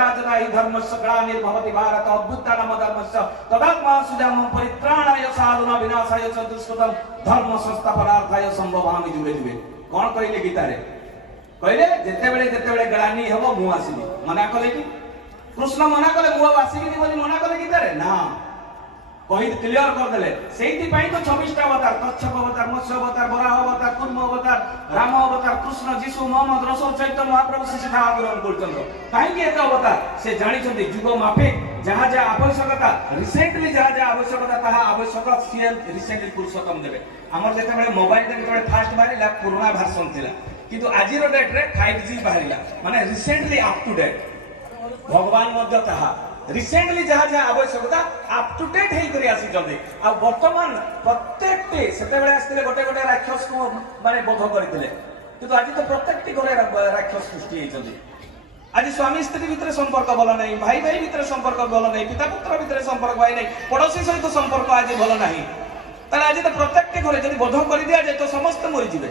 यथा यथा हि धर्मस्य ग्लानिर्भवति भारत अभ्युत्थानम् अधर्मस्य तदात्मानं सृजाम्यहं परित्राणाय साधूनां विनाशाय च दुष्कृतं धर्म संस्थापनार्थाय संभवामि जुगे जुगे। कौन कहले गीता रे? कहले जेतेबेले ग्लानि हेबो मु आसीबि। मना कले कि कृष्ण मना कले मु आसीबिनि बोली मना कले गीता रे ना, कहि क्लियर कर देले। सेहिति पई तो 26 टा अवतार, कच्छप अवतार, मत्स्य अवतार, वराह अवतार, कूर्म अवतार, राम अवतार, कृष्ण, जीशु, मोहम्मद, रसूल, चैतन्य महाप्रभु श्री ठाकुर ग्रहण करछन। काहेकि एत अवतार से जानि छथि जुग माफे जहा जहा आवश्यकता रिसेंटली जहा आवश्यकता ताहा आवश्यक सीएम रिसेंटली पुरुषोत्तम देबे। हमर जेतेबेले मोबाइल जेतेबेले फास्ट बारिला पुराना वर्जन थिला, किंतु आजिरो डेट रे 5G बारिला, माने रिसेंटली अप टू डेट। भगवान मध्य ताहा रिसेंटली जहा आवश्यकता अप टू डेट हेई करी आसी जल्दी। आ वर्तमान प्रत्येकटी सेतेबेले आस्तिले गोटे गोटे राक्षस को माने बोध करितले, किंतु आज तो प्रत्येकटी घरे राक्षस सृष्टि हेई जल्दी। आज स्वामी स्त्री भितर संपर्क भल नहीं, भाई भाई भितर संपर्क भल नहीं, पिता पुत्र भितर संपर्क भाई नहीं, पड़ोसी सहित संपर्क आज भल नहीं। तार आज तो प्रत्येकटी घरे जदि बोध कर दिया जाए तो समस्त मरी जिवे।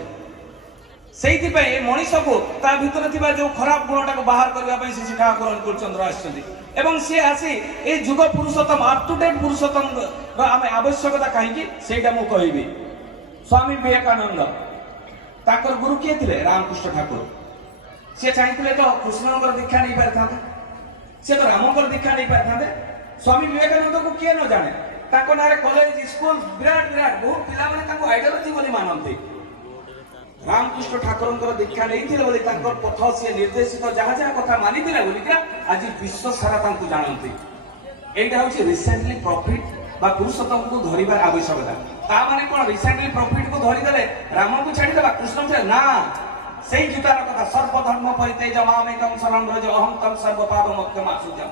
सेहिति पई मनीष को ता भितर थिबा जो खराब गुणटा को बाहर करबा पई श्री ठाकुर चंद्र आछथि एवं से आसी ए जुग पुरुषोत्तम अप टू डेट पुरुषोत्तम रो आमे आवश्यकता काहे कि सेटा मु कहिबी। स्वामी विवेकानंद ताकर गुरु के थिले रामकृष्ण ठाकुर। से चाहिए तो कृष्णकर दीक्षा नहीं पारि था, से तो रामकर दीक्षा नहीं पारि था। स्वामी विवेकानंद को किए न जाने, ताको नारे कॉलेज स्कूल विराट विराट बहुत पिला माने ताको आइडियोलॉजी बोली मानंती। रामकृष्ण ठाकुर दीक्षा नहीं थिले बोली ताकर पथ से निर्देशित जहा जहा कथा मानि थिला बोली का आज विश्व सारा तांको जानंती। एटा होची रिसेंटली प्रॉफिट बा पुरुषोत्तम को धरिबार आवश्यकता। ता माने कोन रिसेंटली प्रॉफिट को धरि देले राम को छाडी देबा कृष्ण छे ना। সেই গীতার কথা সর্বধর্ম পরিত্যাজ্য মামেকং শরণং ব্রজ অহং তং সর্বপাপমোক্ষমাশুচম।